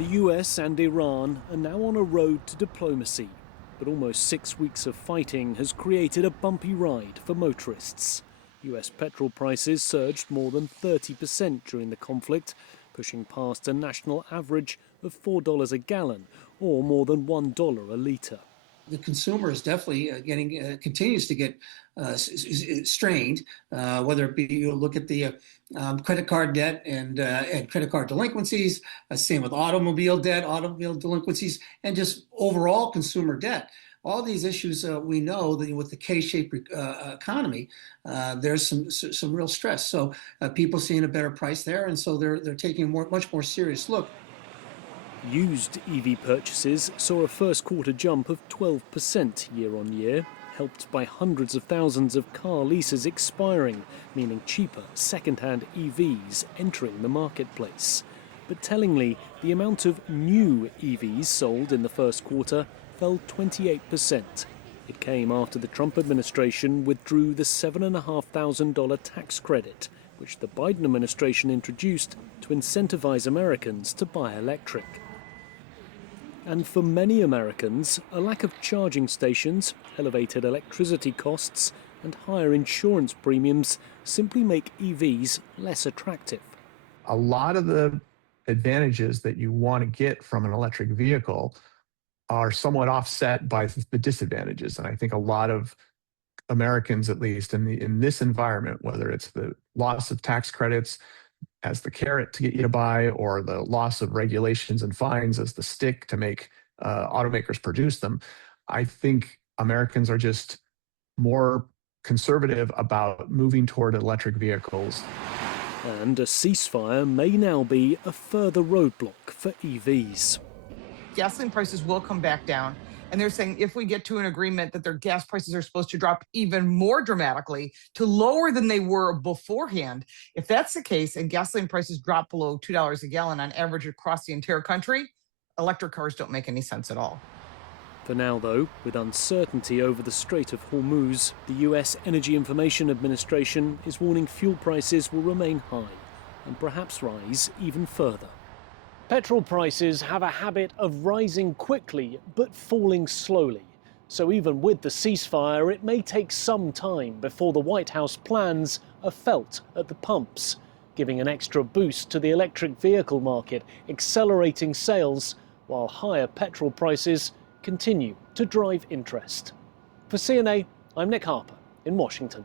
The US and Iran are now on a road to diplomacy, but almost 6 weeks of fighting has created a bumpy ride for motorists. US petrol prices surged more than 30% during the conflict, pushing past a national average of $4 a gallon, or more than $1 a litre. The consumer is definitely continues to get strained, whether it be you look at the credit card debt and credit card delinquencies, same with automobile debt, automobile delinquencies, and just overall consumer debt. All these issues, we know that with the K-shaped economy, there's some real stress. So people seeing a better price there, and so they're taking a much more serious look. Used EV purchases saw a first quarter jump of 12% year on year, helped by hundreds of thousands of car leases expiring, meaning cheaper second-hand EVs entering the marketplace. But tellingly, the amount of new EVs sold in the first quarter fell 28%. It came after the Trump administration withdrew the $7,500 tax credit, which the Biden administration introduced to incentivize Americans to buy electric. And for many Americans, a lack of charging stations, elevated electricity costs, and higher insurance premiums simply make EVs less attractive. A lot of the advantages that you want to get from an electric vehicle are somewhat offset by the disadvantages. And I think a lot of Americans, at least in this environment, whether it's the loss of tax credits as the carrot to get you to buy, or the loss of regulations and fines as the stick to make automakers produce them, I think Americans are just more conservative about moving toward electric vehicles. And a ceasefire may now be a further roadblock for EVs. Gasoline prices will come back down. And they're saying if we get to an agreement that their gas prices are supposed to drop even more dramatically to lower than they were beforehand, if that's the case and gasoline prices drop below $2 a gallon on average across the entire country, electric cars don't make any sense at all. For now, though, with uncertainty over the Strait of Hormuz, the US Energy Information Administration is warning fuel prices will remain high and perhaps rise even further. Petrol prices have a habit of rising quickly but falling slowly. So even with the ceasefire, it may take some time before the White House plans are felt at the pumps, giving an extra boost to the electric vehicle market, accelerating sales, while higher petrol prices continue to drive interest. For CNA, I'm Nick Harper in Washington.